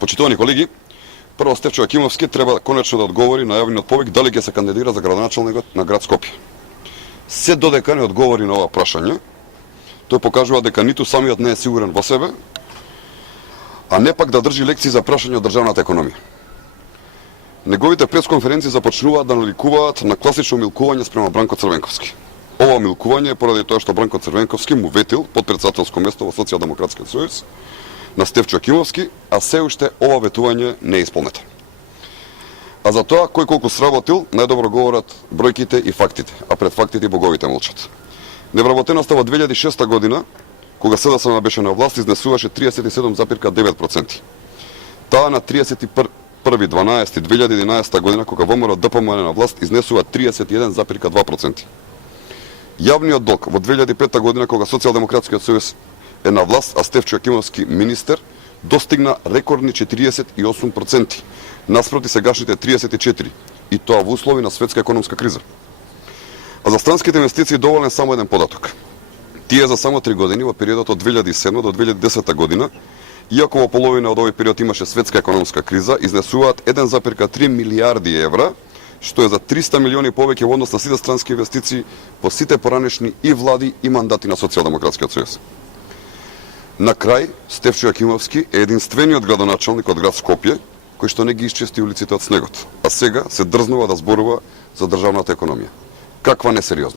Почитувани колеги, прво Стефчо Акимовски треба конечно да одговори на јавниот повик дали ќе се кандидира за градоначалник на град Скопје. Се додека не одговори на ова прашање, тој покажува дека ниту самиот не е сигурен во себе, а не пак да држи лекции за прашање од државната економија. Неговите пресконференции започнуваат да наликуваат на класично милкување спрема Бранко Црвенковски. Ова милкување е поради тоа што Бранко Црвенковски му ветил подпредседателско место во Социјалдемократскиот сојуз на Стефчо Акимовски, а се уште ова ветување не е исполнето. А за тоа кој колку сработил, најдобро говорат бројките и фактите, а пред фактите боговите молчат. Невработеноста во 2006 година, кога СДСМ беше на власт, изнесуваше 37,9%. Таа на 31.12.2011 година, кога ВМРО ДПМН на власт, изнесува 31,2%. Јавниот долг во 2005 година, кога Социјалдемократскиот сојуз е на власт, а Стефчо Акимовски министер, достигна рекордни 48%, наспроти сегашните 34%, и тоа во услови на светска економска криза. А за странските инвестиции доволен само еден податок. Тие за само 3 години, во периодот од 2007 до 2010 година, иако во половина од овој период имаше светска економска криза, изнесуваат 1,3 милијарди евра, што е за 300 милиони повеќе во однос на сите странски инвестиции во сите поранешни и влади и мандати на Социјалдемократскиот сојуз. На крај, Стефчо Акимовски е единствениот градоначалник од град Скопје кој што не ги исчисти улиците од снегот, а сега се дрзнува да зборува за државната економија. Каква несериозност!